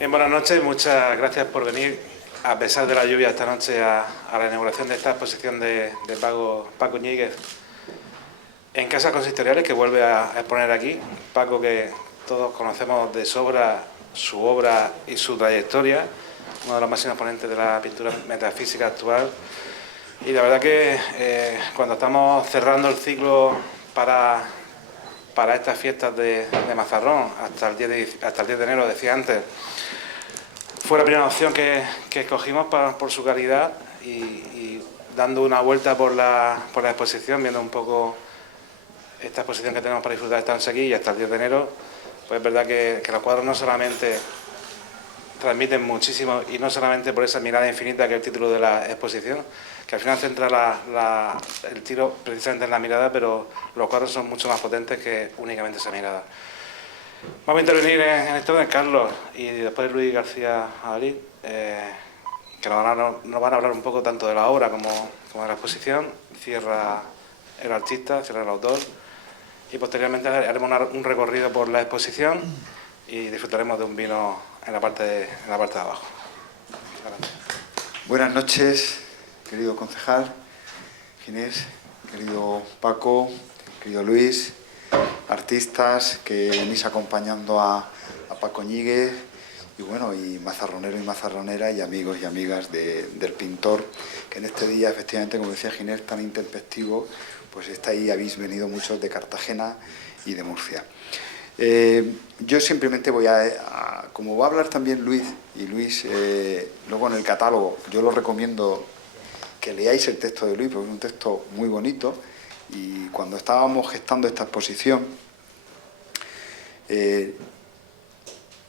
Bien, buenas noches, muchas gracias por venir, a pesar de la lluvia esta noche, a la inauguración de esta exposición de Paco Ñíguez en Casas Consistoriales, que vuelve a exponer aquí. Paco, que todos conocemos de sobra su obra y su trayectoria, uno de los máximos ponentes de la pintura metafísica actual. Y la verdad que cuando estamos cerrando el ciclo para estas fiestas de Mazarrón, hasta el 10 de enero, decía antes, fue la primera opción que escogimos por su calidad, y dando una vuelta por la exposición, viendo un poco esta exposición que tenemos para disfrutar esta noche aquí y hasta el 10 de enero, pues es verdad que los cuadros no solamente transmiten muchísimo, y no solamente por esa mirada infinita que es el título de la exposición, que al final centra el tiro precisamente en la mirada, pero los cuadros son mucho más potentes que únicamente esa mirada. Vamos a intervenir en este orden Carlos y después Luis García Adalid, que nos van a hablar un poco tanto de la obra como de la exposición. Cierra el artista, será el autor, y posteriormente haremos un recorrido por la exposición y disfrutaremos de un vino en la parte de abajo. Gracias. Buenas noches, querido concejal, Ginés, querido Paco, querido Luis, artistas que venís acompañando a Paco Ñíguez, y bueno, y mazarronero y mazarronera y amigos y amigas del pintor, que en este día, efectivamente, como decía Ginés, tan intempestivo, pues está ahí, habéis venido muchos de Cartagena y de Murcia. Yo simplemente voy como va a hablar también Luis, y Luis, luego en el catálogo, yo lo recomiendo que leáis el texto de Luis, porque es un texto muy bonito, y cuando estábamos gestando esta exposición,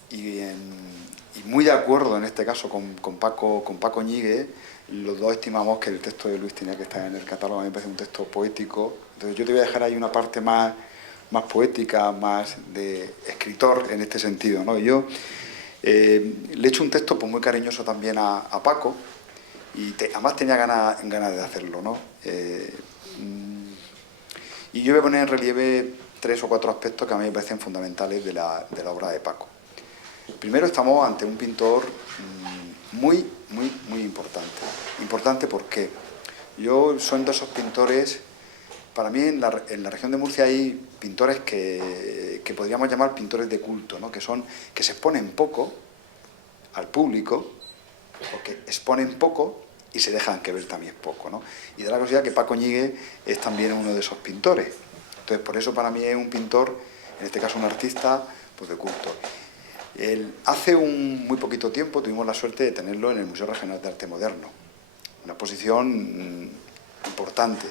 y muy de acuerdo en este caso con Paco Ñíguez, los dos estimamos que el texto de Luis tenía que estar en el catálogo. A mí me parece un texto poético, entonces yo te voy a dejar ahí una parte más poética, más de escritor en este sentido, ¿no? Yo le he hecho un texto pues muy cariñoso también a Paco, y además tenía ganas de hacerlo, ¿no? Y yo voy a poner en relieve 3 o 4 aspectos que a mí me parecen fundamentales de la obra de Paco. Primero, estamos ante un pintor muy importante. Importante porque yo soy de esos pintores. Para mí en la región de Murcia hay pintores que podríamos llamar pintores de culto, ¿no? Que se exponen poco al público, porque exponen poco y se dejan que ver también poco, ¿no? Y da la casualidad que Paco Ñíguez es también uno de esos pintores. Entonces, por eso para mí es un pintor, en este caso un artista, pues de culto. Hace muy poquito tiempo tuvimos la suerte de tenerlo en el Museo Regional de Arte Moderno, una exposición importante.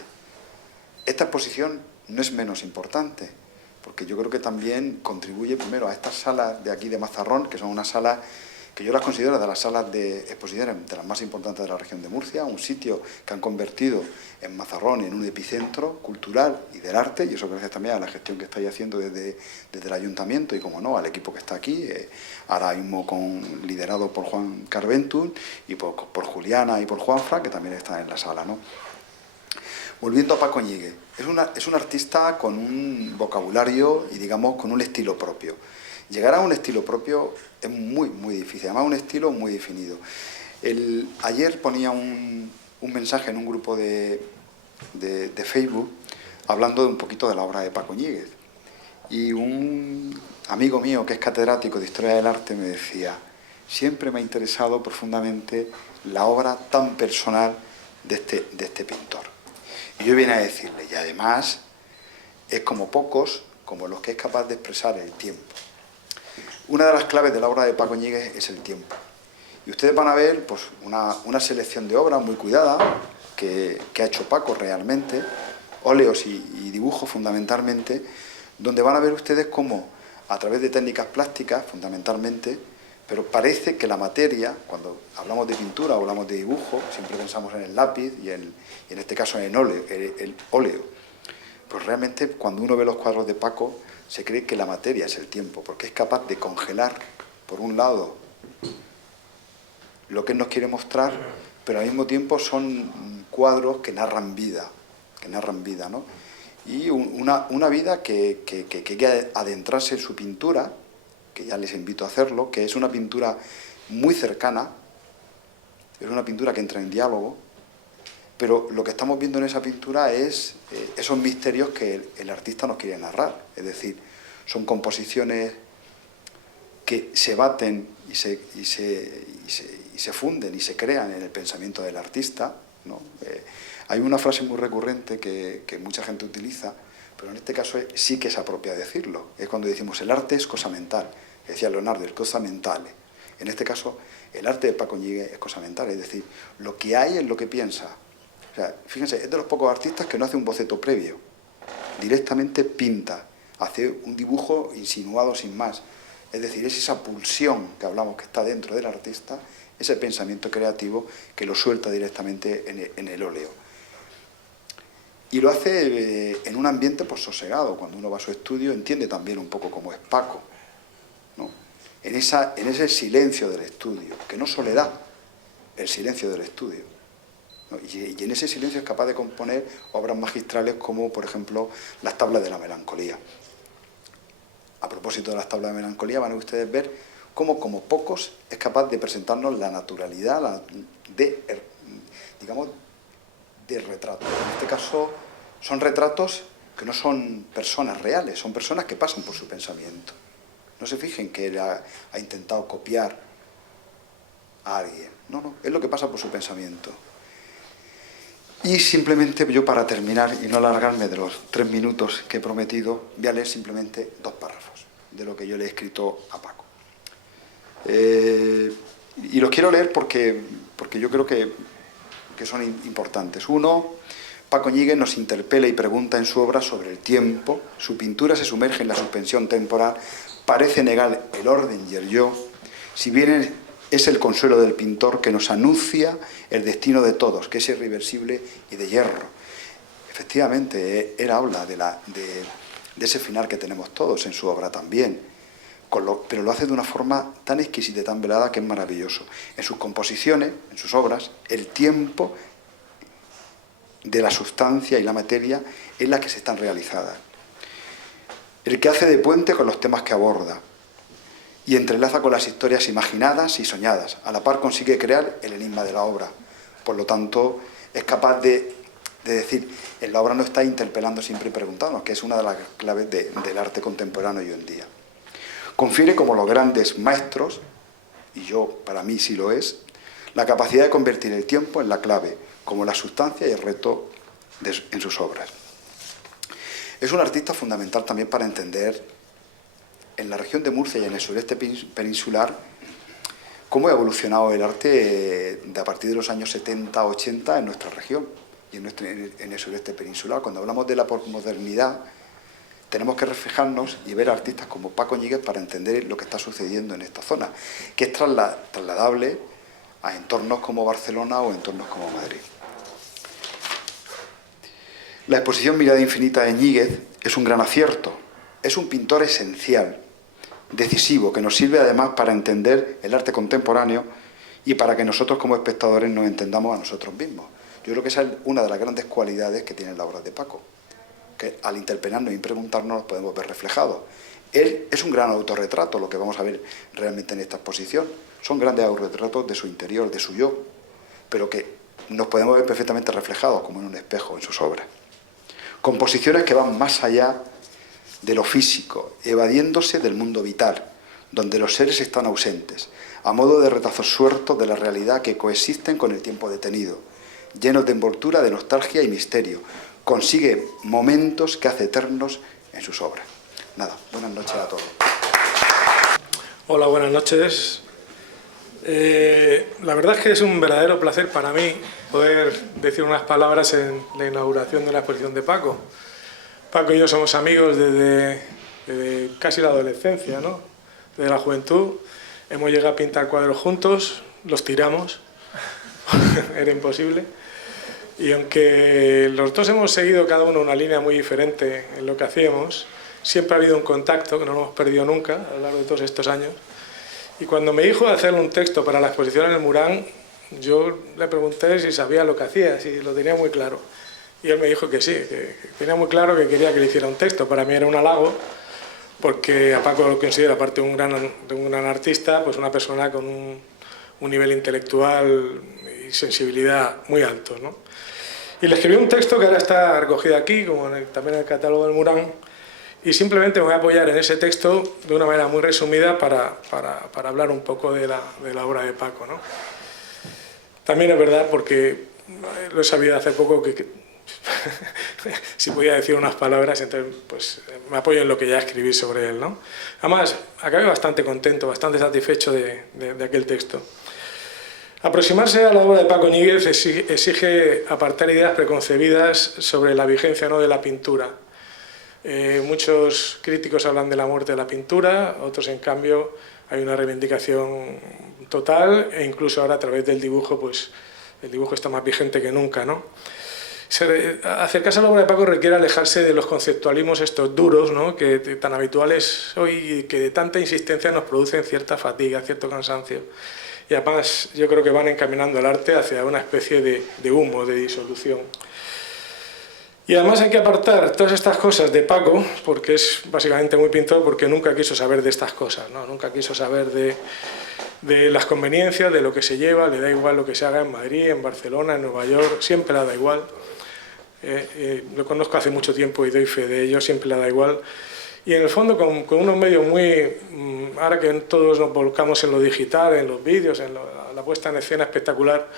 Esta exposición no es menos importante, porque yo creo que también contribuye primero a estas salas de aquí de Mazarrón, que son unas salas que yo las considero de las salas de exposiciones de las más importantes de la región de Murcia, un sitio que han convertido en Mazarrón en un epicentro cultural y del arte, y eso gracias también a la gestión que estáis haciendo desde el ayuntamiento y, como no, al equipo que está aquí, ahora mismo liderado por Juan Carventul y por Juliana y por Juanfra, que también están en la sala, ¿no? Volviendo a Paco Ñíguez, es un artista con un vocabulario y, digamos, con un estilo propio. Llegar a un estilo propio es muy difícil, además un estilo muy definido. Ayer ponía un mensaje en un grupo de Facebook hablando de un poquito de la obra de Paco Ñíguez. Y un amigo mío que es catedrático de Historia del Arte me decía: siempre me ha interesado profundamente la obra tan personal de este pintor. Y yo vine a decirle, y además es como pocos, como los que es capaz de expresar el tiempo. Una de las claves de la obra de Paco Ñíguez es el tiempo. Y ustedes van a ver pues, una selección de obras muy cuidada que ha hecho Paco realmente, óleos y dibujos fundamentalmente, donde van a ver ustedes cómo, a través de técnicas plásticas fundamentalmente, pero parece que la materia, cuando hablamos de pintura o hablamos de dibujo, siempre pensamos en el lápiz y en este caso en el óleo. Pues realmente cuando uno ve los cuadros de Paco, se cree que la materia es el tiempo, porque es capaz de congelar, por un lado, lo que él nos quiere mostrar, pero al mismo tiempo son cuadros que narran vida, ¿no? Y una vida que hay que adentrarse en su pintura, que ya les invito a hacerlo, que es una pintura muy cercana, es una pintura que entra en diálogo, pero lo que estamos viendo en esa pintura es esos misterios que el artista nos quiere narrar. Es decir, son composiciones que se baten y se funden y se crean en el pensamiento del artista, ¿no? Hay una frase muy recurrente que mucha gente utiliza, pero en este caso sí que es apropiado decirlo. Es cuando decimos el arte es cosa mental. Decía Leonardo, es cosa mental. En este caso, el arte de Paco Ñíguez es cosa mental, es decir, lo que hay es lo que piensa. O sea, fíjense, es de los pocos artistas que no hace un boceto previo. Directamente pinta, hace un dibujo insinuado sin más. Es decir, es esa pulsión que hablamos que está dentro del artista, ese pensamiento creativo que lo suelta directamente en el óleo. Y lo hace en un ambiente pues, sosegado. Cuando uno va a su estudio entiende también un poco cómo es Paco, ¿no? En ese silencio del estudio, que no es soledad, el silencio del estudio. ¿no? Y en ese silencio es capaz de componer obras magistrales como, por ejemplo, las tablas de la melancolía. A propósito de las tablas de melancolía, van a ustedes ver cómo, como pocos, es capaz de presentarnos la naturalidad digamos, de retratos. En este caso, son retratos que no son personas reales, son personas que pasan por su pensamiento. No se fijen que él ha intentado copiar a alguien. No, es lo que pasa por su pensamiento. Y simplemente yo, para terminar y no alargarme de los 3 minutos que he prometido, voy a leer simplemente 2 párrafos de lo que yo le he escrito a Paco. Y los quiero leer porque yo creo que son importantes. Uno, Paco Ñíguez nos interpela y pregunta en su obra sobre el tiempo. Su pintura se sumerge en la suspensión temporal, parece negar el orden y el yo, si bien es el consuelo del pintor que nos anuncia el destino de todos, que es irreversible y de hierro. Efectivamente, él habla de ese final que tenemos todos en su obra también, pero lo hace de una forma tan exquisita y tan velada que es maravilloso. En sus composiciones, en sus obras, el tiempo de la sustancia y la materia es la que se están realizadas. El que hace de puente con los temas que aborda y entrelaza con las historias imaginadas y soñadas. A la par consigue crear el enigma de la obra. Por lo tanto, es capaz de decir, en la obra no está interpelando siempre y preguntándonos, que es una de las claves del arte contemporáneo hoy en día. Confiere como los grandes maestros, y para mí sí lo es, la capacidad de convertir el tiempo en la clave, como la sustancia y el reto en sus obras. Es un artista fundamental también para entender en la región de Murcia y en el sureste peninsular cómo ha evolucionado el arte a partir de los años 70-80 en nuestra región y en el sureste peninsular. Cuando hablamos de la posmodernidad, tenemos que reflejarnos y ver a artistas como Paco Ñíguez para entender lo que está sucediendo en esta zona, que es trasladable a entornos como Barcelona o entornos como Madrid. La exposición Mirada Infinita de Ñíguez es un gran acierto, es un pintor esencial, decisivo, que nos sirve además para entender el arte contemporáneo y para que nosotros como espectadores nos entendamos a nosotros mismos. Yo creo que esa es una de las grandes cualidades que tienen las obras de Paco, que al interpelarnos y preguntarnos nos podemos ver reflejados. Él es un gran autorretrato, lo que vamos a ver realmente en esta exposición. Son grandes autorretratos de su interior, de su yo, pero que nos podemos ver perfectamente reflejados como en un espejo en sus obras. Composiciones que van más allá de lo físico, evadiéndose del mundo vital, donde los seres están ausentes, a modo de retazos sueltos de la realidad que coexisten con el tiempo detenido, llenos de envoltura, de nostalgia y misterio. Consigue momentos que hace eternos en sus obras. Nada, buenas noches a todos. Hola, buenas noches. La verdad es que es un verdadero placer para mí poder decir unas palabras en la inauguración de la exposición de Paco. Paco y yo somos amigos desde casi la adolescencia, ¿no? Desde la juventud. Hemos llegado a pintar cuadros juntos, los tiramos, era imposible. Y aunque los dos hemos seguido cada uno una línea muy diferente en lo que hacíamos, siempre ha habido un contacto que no lo hemos perdido nunca a lo largo de todos estos años. Y cuando me dijo hacerle un texto para la exposición en el Murán, yo le pregunté si sabía lo que hacía, si lo tenía muy claro. Y él me dijo que sí, que tenía muy claro que quería que le hiciera un texto. Para mí era un halago, porque a Paco lo considero, aparte de un gran artista, pues una persona con un nivel intelectual y sensibilidad muy alto, ¿no? Y le escribí un texto que ahora está recogido aquí, como también en el catálogo del Murán, y simplemente me voy a apoyar en ese texto de una manera muy resumida para hablar un poco de la obra de Paco, ¿no? También es verdad, porque lo he sabido hace poco, que si podía decir unas palabras, entonces pues me apoyo en lo que ya escribí sobre él, ¿no? Además, acabé bastante contento, bastante satisfecho de aquel texto. Aproximarse a la obra de Paco Ñíguez exige apartar ideas preconcebidas sobre la vigencia, ¿no?, de la pintura. Muchos críticos hablan de la muerte de la pintura, otros en cambio hay una reivindicación total, e incluso ahora a través del dibujo, pues el dibujo está más vigente que nunca, ¿no? Acercarse a la obra de Paco requiere alejarse de los conceptualismos estos duros, ¿no?, que tan habituales hoy y que de tanta insistencia nos producen cierta fatiga, cierto cansancio. y además yo creo que van encaminando el arte hacia una especie de humo, de disolución. Y además hay que apartar todas estas cosas de Paco, porque es básicamente muy pintor, porque nunca quiso saber de estas cosas, ¿no? Nunca quiso saber de las conveniencias, de lo que se lleva, le da igual lo que se haga en Madrid, en Barcelona, en Nueva York, siempre le da igual. Lo conozco hace mucho tiempo y doy fe de ello, siempre le da igual. Y en el fondo con unos medios muy... ahora que todos nos volcamos en lo digital, en los vídeos, en la puesta en escena espectacular,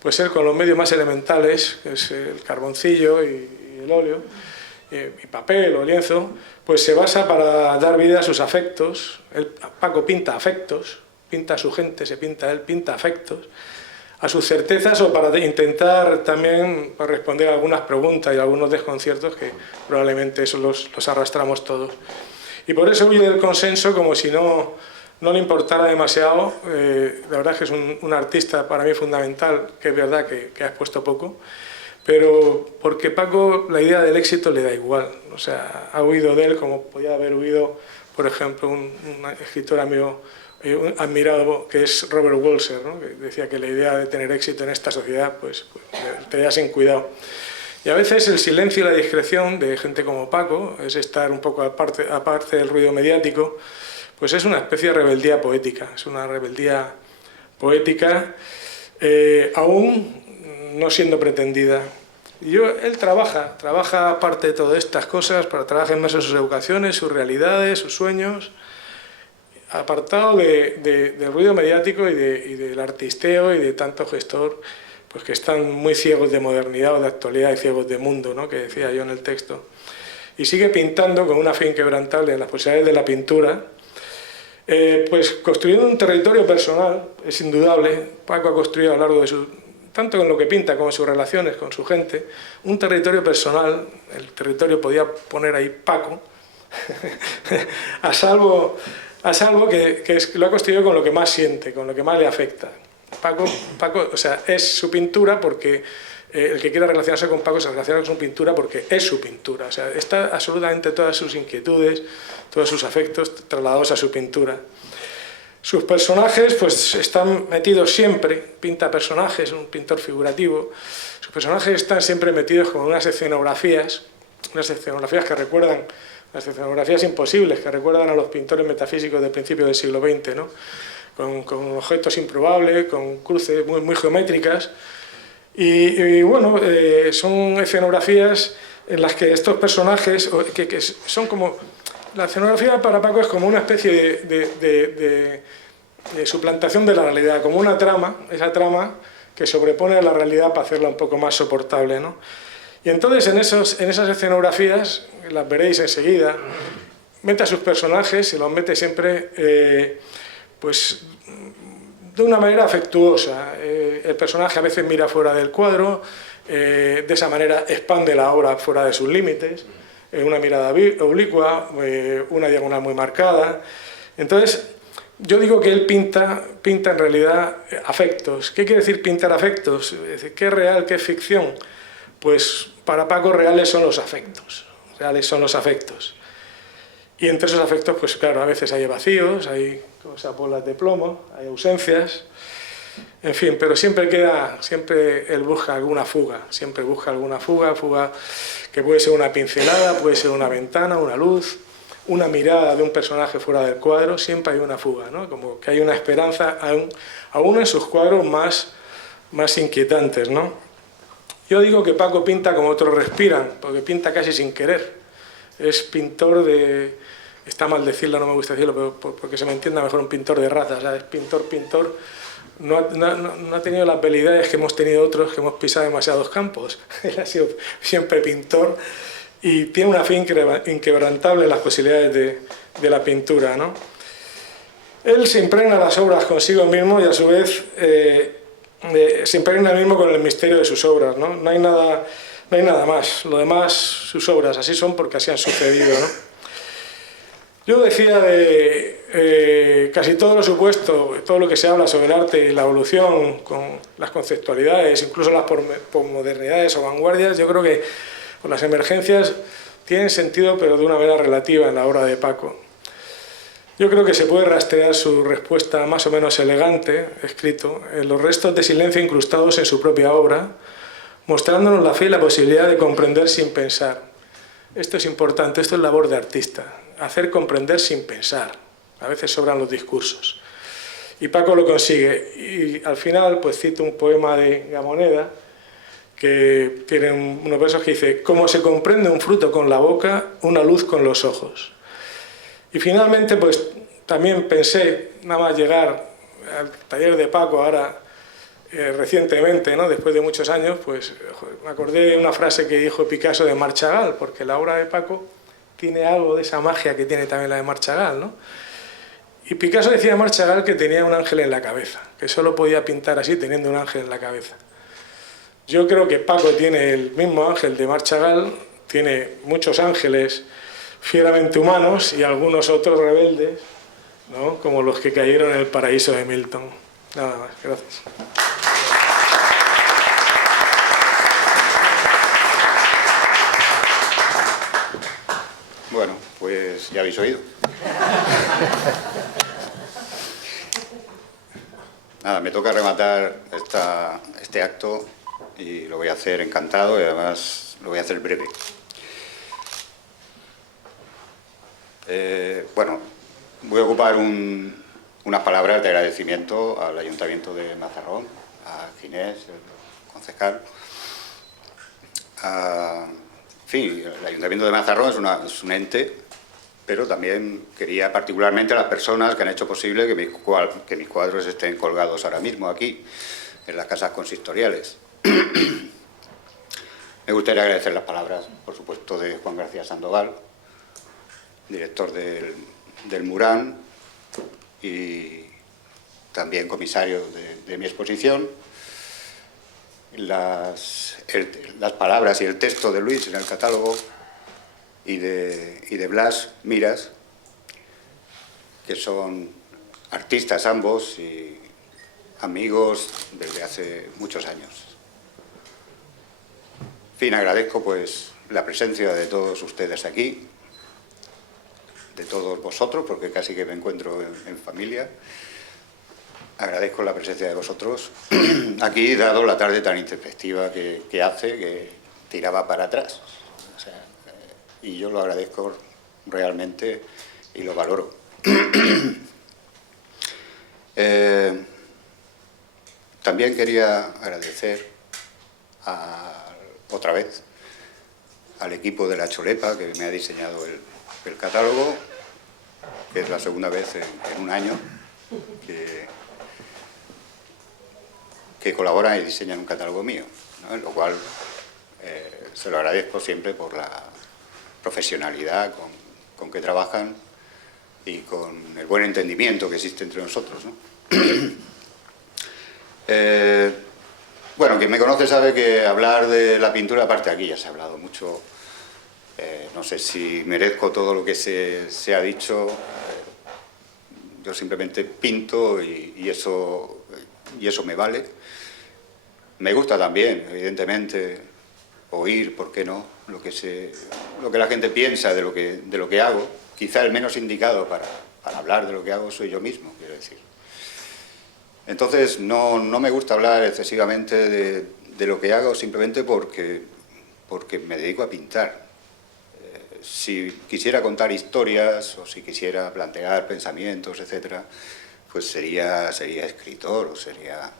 pues él con los medios más elementales, que es el carboncillo y el óleo, y papel o lienzo, pues se basa para dar vida a sus afectos. Paco pinta afectos, pinta a su gente, se pinta él, pinta afectos, a sus certezas o para intentar también responder a algunas preguntas y a algunos desconciertos que probablemente eso los arrastramos todos. Y por eso huye del consenso como si no le importara demasiado. La verdad es que es un artista para mí fundamental, que es verdad que ha expuesto poco, pero porque Paco la idea del éxito le da igual. O sea, ha huido de él como podía haber huido, por ejemplo, un escritor amigo admirado que es Robert Walser, ¿no? Que decía que la idea de tener éxito en esta sociedad pues te da sin cuidado. Y a veces el silencio y la discreción de gente como Paco, es estar un poco aparte del ruido mediático, pues es una especie de rebeldía poética, es una rebeldía poética aún no siendo pretendida. Y él trabaja aparte de todas estas cosas, trabaja inmerso en sus educaciones, sus realidades, sus sueños, apartado del ruido mediático y del artisteo y de tanto gestor, pues que están muy ciegos de modernidad o de actualidad y ciegos de mundo, ¿no? Que decía yo en el texto. Y sigue pintando con una fe inquebrantable en las posibilidades de la pintura, pues construyendo un territorio personal, es indudable. Paco ha construido a lo largo de tanto en lo que pinta como en sus relaciones con su gente, un territorio personal. El territorio podía poner ahí Paco, a salvo que lo ha construido con lo que más siente, con lo que más le afecta. Paco, o sea, es su pintura porque el que quiera relacionarse con Paco se relaciona con su pintura porque es su pintura. O sea, está absolutamente todas sus inquietudes, todos sus afectos trasladados a su pintura. Sus personajes pues están metidos siempre, pinta personajes, un pintor figurativo. Sus personajes están siempre metidos con unas escenografías que recuerdan, las escenografías imposibles, que recuerdan a los pintores metafísicos del principio del siglo XX, ¿no? Con objetos improbables, con cruces muy geométricas. Y bueno, son escenografías en las que estos personajes, que son como... La escenografía para Paco es como una especie de suplantación de la realidad, como una trama, esa trama que sobrepone a la realidad para hacerla un poco más soportable, ¿no? Y entonces en esas escenografías, las veréis enseguida, mete a sus personajes y los mete siempre pues de una manera afectuosa. El personaje a veces mira fuera del cuadro, de esa manera expande la obra fuera de sus límites, una mirada oblicua, una diagonal muy marcada. Entonces, yo digo que él pinta en realidad afectos. ¿Qué quiere decir pintar afectos? Es decir, ¿qué es real, qué es ficción? Pues para Paco reales son los afectos. Reales son los afectos. Y entre esos afectos, pues claro, a veces hay vacíos, hay bolas de plomo, hay ausencias, en fin, pero siempre él busca alguna fuga, siempre busca alguna fuga que puede ser una pincelada, puede ser una ventana, una luz, una mirada de un personaje fuera del cuadro, siempre hay una fuga, ¿no? Como que hay una esperanza, aún en sus cuadros más inquietantes, ¿no? Yo digo que Paco pinta como otros respiran, porque pinta casi sin querer. Es pintor de... Está mal decirlo, no me gusta decirlo, pero porque se me entienda mejor, un pintor de raza. O sea, es pintor. No ha tenido las habilidades que hemos tenido otros, que hemos pisado demasiados campos. Él ha sido siempre pintor y tiene una fe inquebrantable en las posibilidades de la pintura, ¿no? Él se impregna las obras consigo mismo y a su vez se impregna él mismo con el misterio de sus obras, ¿no? No hay nada más. Lo demás, sus obras, así son porque así han sucedido, ¿no? Yo decía de casi todo lo supuesto, todo lo que se habla sobre el arte y la evolución, con las conceptualidades, incluso las posmodernidades o vanguardias, yo creo que las emergencias tienen sentido, pero de una manera relativa en la obra de Paco. Yo creo que se puede rastrear su respuesta más o menos elegante, escrito, en los restos de silencio incrustados en su propia obra, mostrándonos la fe y la posibilidad de comprender sin pensar. Esto es importante, esto es labor de artista, hacer comprender sin pensar. A veces sobran los discursos. Y Paco lo consigue. Y al final, pues cito un poema de Gamoneda, que tiene unos versos que dice: «Como se comprende un fruto con la boca, una luz con los ojos». Y finalmente, pues también pensé, nada más llegar al taller de Paco ahora, recientemente, ¿no?, después de muchos años, pues me acordé de una frase que dijo Picasso de Marc Chagall, porque la obra de Paco tiene algo de esa magia que tiene también la de Marc Chagall, ¿no? Y Picasso decía a Marc Chagall que tenía un ángel en la cabeza, que solo podía pintar así teniendo un ángel en la cabeza. Yo creo que Paco tiene el mismo ángel de Marc Chagall, tiene muchos ángeles fieramente humanos y algunos otros rebeldes, ¿no?, como los que cayeron en el paraíso de Milton. Nada más, gracias. Bueno, pues ya habéis oído. Nada, me toca rematar este acto y lo voy a hacer encantado y además lo voy a hacer breve. Bueno, voy a ocupar unas palabras de agradecimiento al Ayuntamiento de Mazarrón, a Ginés, el concejal. En fin, el Ayuntamiento de Mazarrón es un ente, pero también quería particularmente a las personas que han hecho posible que mis cuadros estén colgados ahora mismo aquí, en las casas consistoriales. Me gustaría agradecer las palabras, por supuesto, de Juan García Sandoval, director del Murán y también comisario de mi exposición. Las palabras y el texto de Luis en el catálogo y de Blas Miras, que son artistas ambos y amigos desde hace muchos años. En fin, agradezco pues la presencia de todos ustedes aquí, de todos vosotros, porque casi que me encuentro en familia. Agradezco la presencia de vosotros aquí, dado la tarde tan introspectiva que hace, que tiraba para atrás. O sea, y yo lo agradezco realmente y lo valoro. También quería agradecer otra vez al equipo de La Cholepa, que me ha diseñado el catálogo, que es la segunda vez en un año que colaboran y diseñan un catálogo mío, ¿no? En lo cual se lo agradezco siempre por la profesionalidad con que trabajan y con el buen entendimiento que existe entre nosotros, ¿no? Bueno, quien me conoce sabe que hablar de la pintura, aparte aquí ya se ha hablado mucho, no sé si merezco todo lo que se ha dicho, yo simplemente pinto y eso me vale. Me gusta también, evidentemente, oír, ¿por qué no?, lo que la gente piensa de lo que hago. Quizá el menos indicado para hablar de lo que hago soy yo mismo, quiero decir. Entonces, no me gusta hablar excesivamente de lo que hago simplemente porque me dedico a pintar. Si quisiera contar historias o si quisiera plantear pensamientos, etcétera, pues sería escritor o sería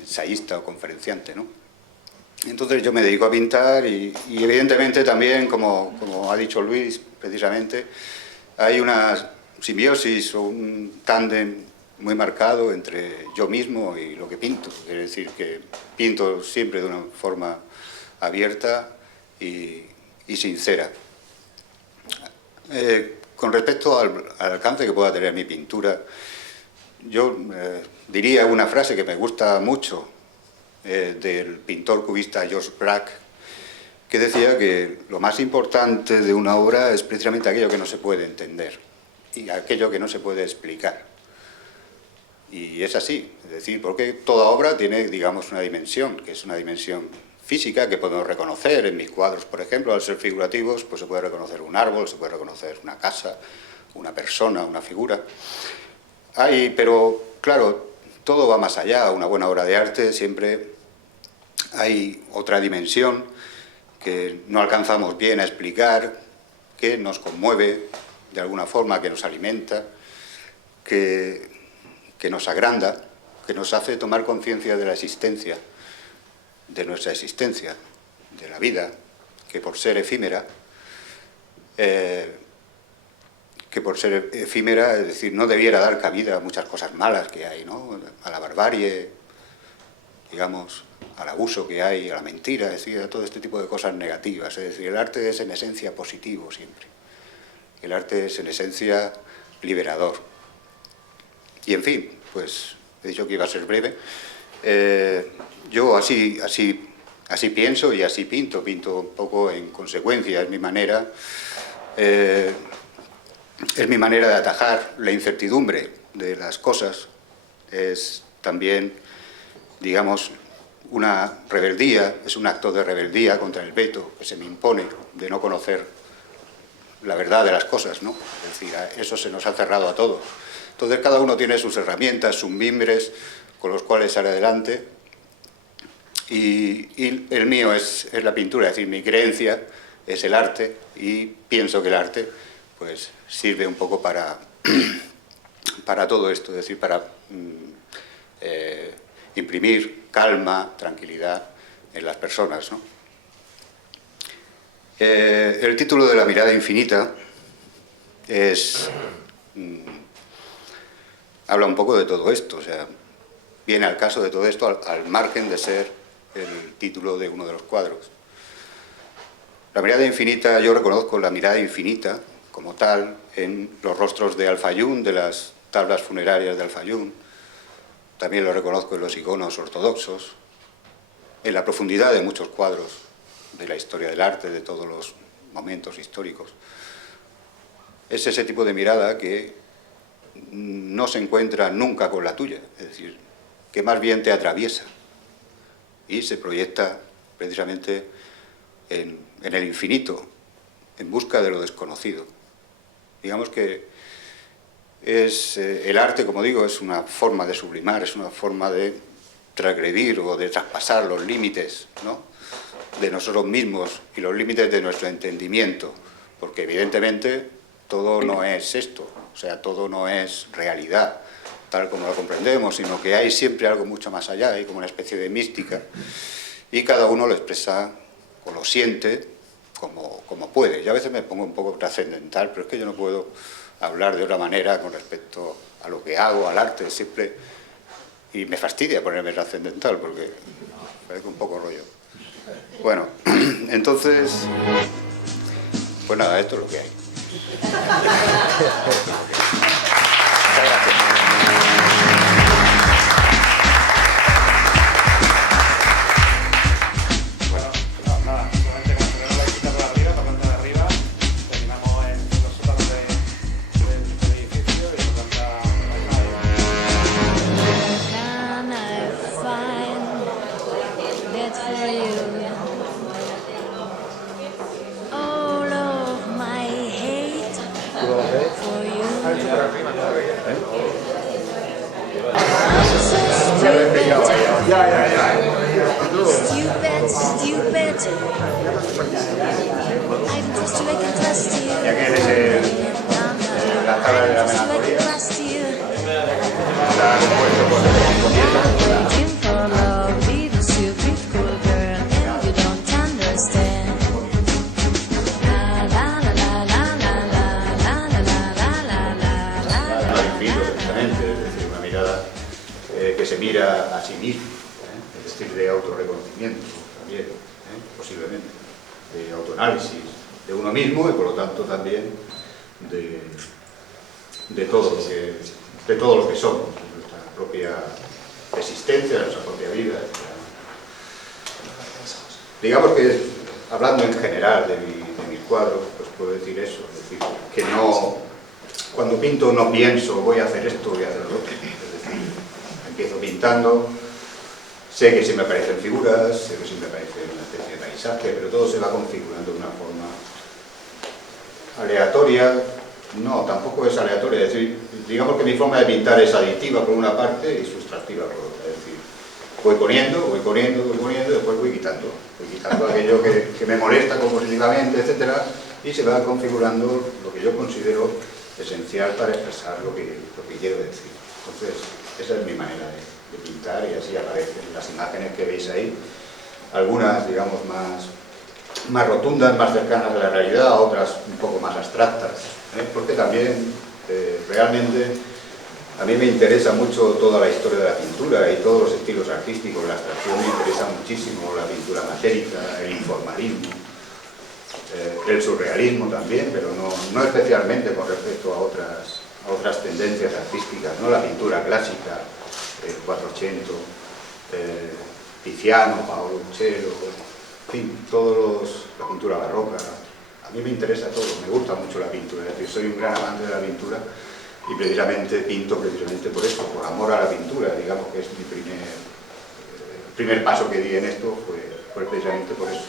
ensayista o conferenciante, ¿no? Entonces yo me dedico a pintar y evidentemente también, como ha dicho Luis precisamente, hay una simbiosis o un tándem muy marcado entre yo mismo y lo que pinto. Quiere decir que pinto siempre de una forma abierta y sincera. Con respecto al alcance que pueda tener mi pintura, yo diría una frase que me gusta mucho del pintor cubista George Braque, que decía que lo más importante de una obra es precisamente aquello que no se puede entender y aquello que no se puede explicar. Y es así, es decir, porque toda obra tiene, digamos, una dimensión, que es una dimensión física que podemos reconocer en mis cuadros, por ejemplo, al ser figurativos, pues se puede reconocer un árbol, se puede reconocer una casa, una persona, una figura. Pero claro, todo va más allá. Una buena obra de arte siempre hay otra dimensión que no alcanzamos bien a explicar, que nos conmueve de alguna forma, que nos alimenta, que nos agranda, que nos hace tomar conciencia de la existencia, de nuestra existencia, de la vida, que por ser efímera, es decir, no debiera dar cabida a muchas cosas malas que hay, ¿no? A la barbarie, digamos, al abuso que hay, a la mentira, es decir, a todo este tipo de cosas negativas. Es decir, el arte es en esencia positivo siempre. El arte es en esencia liberador. Y en fin, pues he dicho que iba a ser breve. Yo así pienso y así pinto un poco en consecuencia, es mi manera de atajar la incertidumbre de las cosas. Es también, digamos, una rebeldía, es un acto de rebeldía contra el veto que se me impone de no conocer la verdad de las cosas, ¿no? Es decir, eso se nos ha cerrado a todos. Entonces cada uno tiene sus herramientas, sus mimbres con los cuales sale adelante, y el mío es la pintura, es decir, mi creencia es el arte, y pienso que el arte pues sirve un poco para todo esto, es decir, para imprimir calma, tranquilidad en las personas, ¿no? El título de La mirada infinita habla un poco de todo esto, o sea, viene al caso de todo esto al margen de ser el título de uno de los cuadros. La mirada infinita, yo reconozco la mirada infinita como tal en los rostros de Al-Fayún, de las tablas funerarias de Al-Fayún. También lo reconozco en los iconos ortodoxos, en la profundidad de muchos cuadros de la historia del arte, de todos los momentos históricos. Es ese tipo de mirada que no se encuentra nunca con la tuya, es decir, que más bien te atraviesa y se proyecta precisamente en el infinito, en busca de lo desconocido. Digamos que el arte, como digo, es una forma de sublimar, es una forma de transgredir o de traspasar los límites, ¿no?, de nosotros mismos y los límites de nuestro entendimiento, porque evidentemente todo no es esto, o sea, todo no es realidad tal como lo comprendemos, sino que hay siempre algo mucho más allá, hay como una especie de mística, y cada uno lo expresa o lo siente como puede. Yo a veces me pongo un poco trascendental, pero es que yo no puedo hablar de otra manera con respecto a lo que hago, al arte, siempre, y me fastidia ponerme trascendental, porque parece un poco rollo. Bueno, entonces, pues nada, esto es lo que hay. Muchas gracias. Bueno, nada, solamente con la visita por arriba, la planta de arriba, terminamos en los sótanos del edificio y la planta Can I find that for you? All of my hate for you. Stupid. I can trust you, I can trust you. Ya que eres la tabla de la melancolía, Trust you. está compuesto por Waiting for love, little stupid cool girl, and you don't understand. La la la la la la la la la la la la al infinito, precisamente, es decir, una mirada que se mira a sí mismo, es decir, de autorreconocimiento también, posiblemente, de autoanálisis de uno mismo y por lo tanto también de todo lo que somos, de nuestra propia existencia, de nuestra propia vida, etc. Digamos que, hablando en general de mis cuadros, pues puedo decir eso, es decir, que no, cuando pinto no pienso voy a hacer esto, voy a hacer lo otro, es decir, empiezo pintando, sé que siempre aparecen figuras, sé que siempre aparece una especie de paisaje, pero todo se va configurando de una forma aleatoria, No, tampoco es aleatoria. Es decir, digamos que mi forma de pintar es aditiva por una parte y sustractiva por otra. Es decir, voy poniendo, y después voy quitando aquello que me molesta compositivamente, etcétera, y se va configurando lo que yo considero esencial para expresar lo que quiero decir. Entonces, esa es mi manera de pintar, y así aparecen las imágenes que veis ahí, algunas, digamos, más rotundas, más cercanas a la realidad, otras un poco más abstractas, porque también realmente a mí me interesa mucho toda la historia de la pintura y todos los estilos artísticos. La abstracción me interesa muchísimo, la pintura matérica, el informalismo, el surrealismo también, pero no especialmente con respecto a otras tendencias artísticas, ¿no? La pintura clásica, Quattrocento, Tiziano, Paolo Uccello, en fin, la pintura barroca. A mí me interesa todo, me gusta mucho la pintura, es decir, soy un gran amante de la pintura y precisamente pinto precisamente por eso, por amor a la pintura. Digamos que es mi primer paso que di en esto fue precisamente por eso.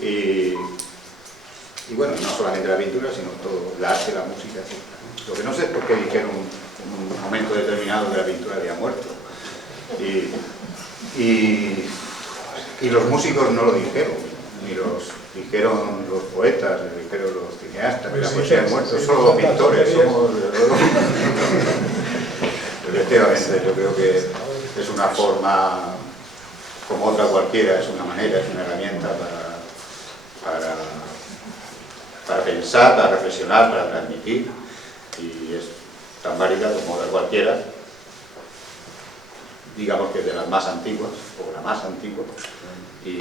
Y bueno, no solamente la pintura, sino todo el arte, la música, etc. Lo que no sé es por qué dijeron en un momento determinado que la pintura había muerto. Y los músicos no lo dijeron, ni los dijeron los poetas, ni dijeron los cineastas, que la poesía ha muerto, solo los pintores somos... Efectivamente, yo creo que es una forma, como otra cualquiera, es una manera, es una herramienta para pensar, para reflexionar, para transmitir, y es tan válida como otra cualquiera, digamos que de las más antiguas, o la más antigua, y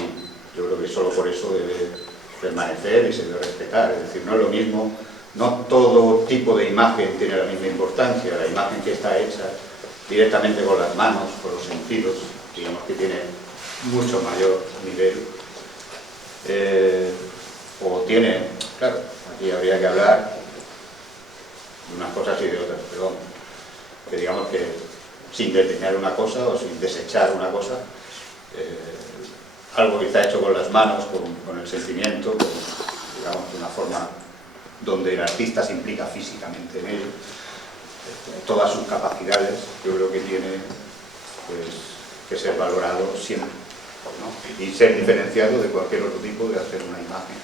yo creo que solo por eso debe permanecer y se debe respetar. Es decir, no es lo mismo, no todo tipo de imagen tiene la misma importancia. La imagen que está hecha directamente con las manos, con los sentidos, digamos que tiene mucho mayor nivel, o tiene, claro, aquí habría que hablar de unas cosas y de otras, pero que digamos que sin desdeñar una cosa o sin desechar una cosa, algo que está hecho con las manos, con el sentimiento, digamos, de una forma donde el artista se implica físicamente en ello, todas sus capacidades, yo creo que tiene pues, que ser valorado siempre, ¿no? Y ser diferenciado de cualquier otro tipo de hacer una imagen.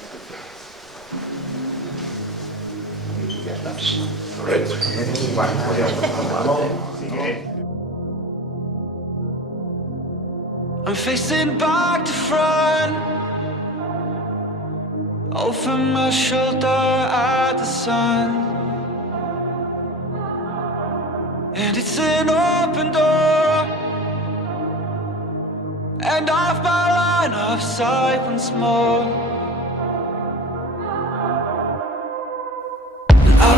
Y ya está. Correcto. Bueno, pues vamos, si queréis. I'm facing back to front, over my shoulder at the sun, and it's an open door, and off my line of sight once more. And I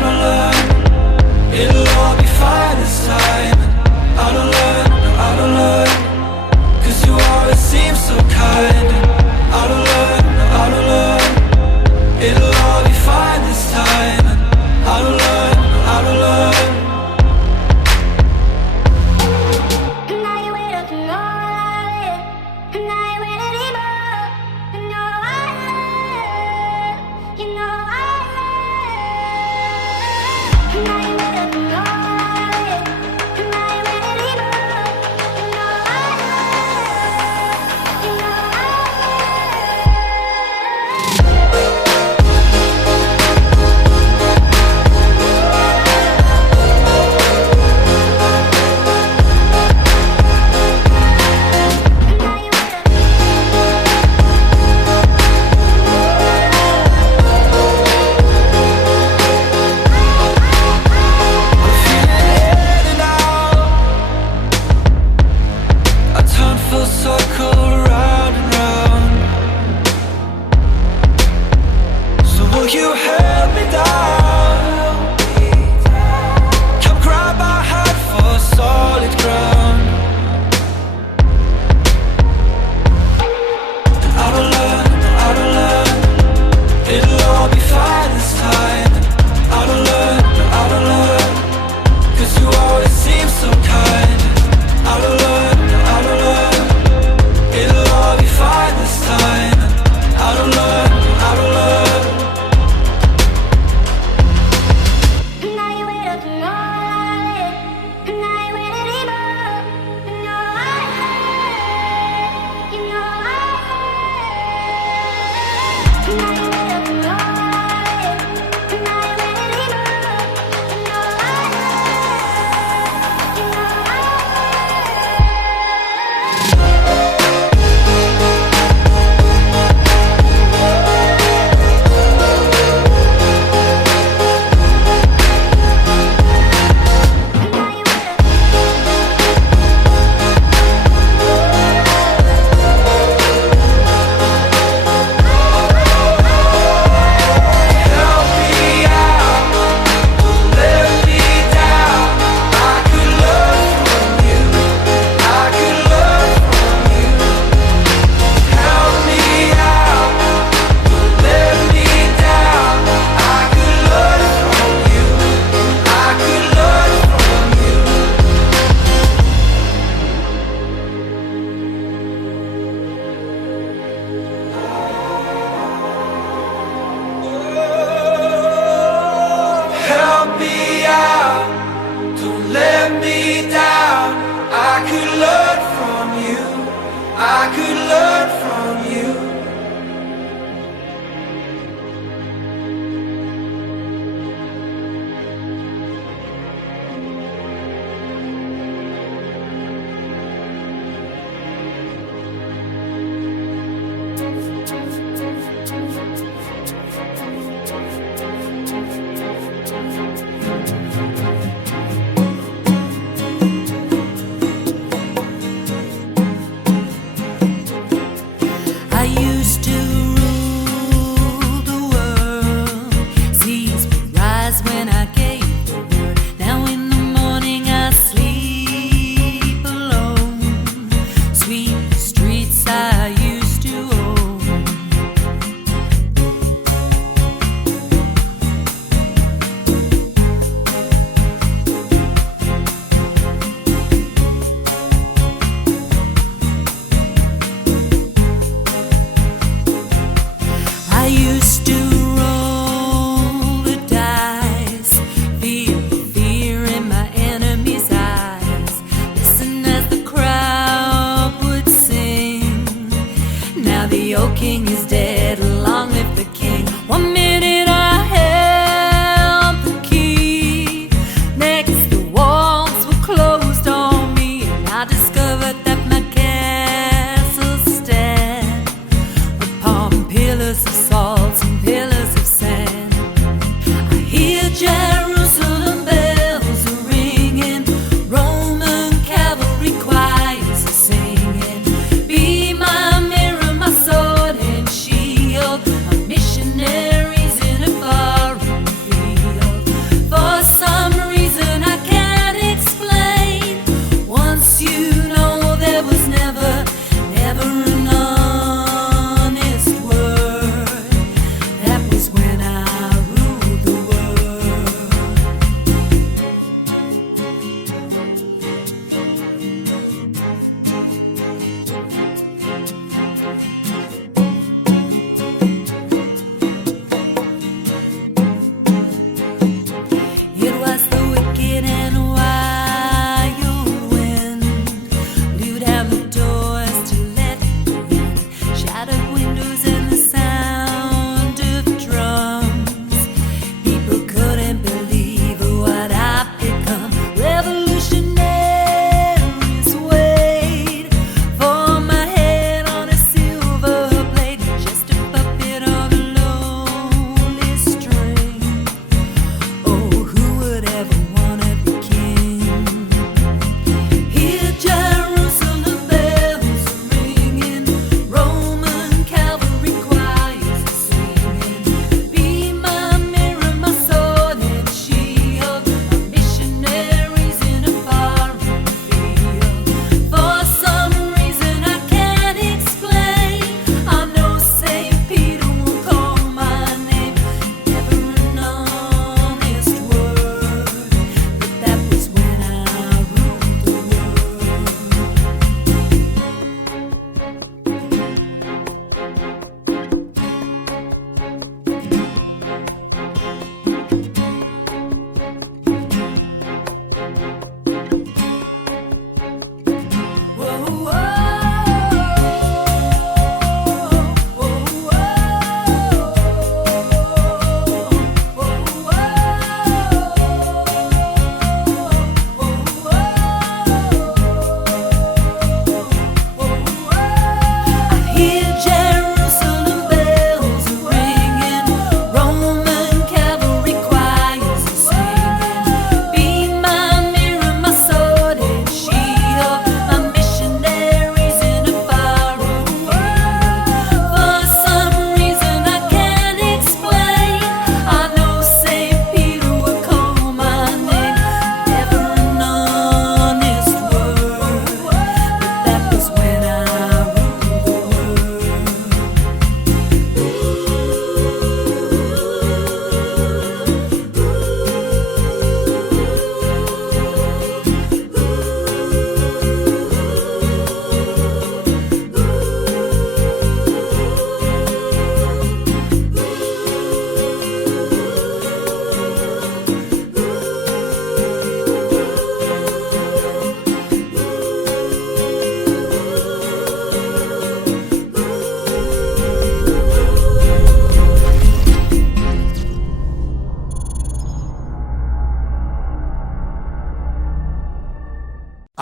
don't learn, it'll all be fine this time. I don't learn, you always seem so kind. I don't learn, it'll all be fine this time. I don't learn. Now you wait up and all I live. Now you wait anymore.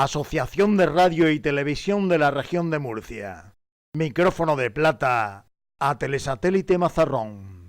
Asociación de Radio y Televisión de la Región de Murcia. Micrófono de plata a Telesatélite Mazarrón.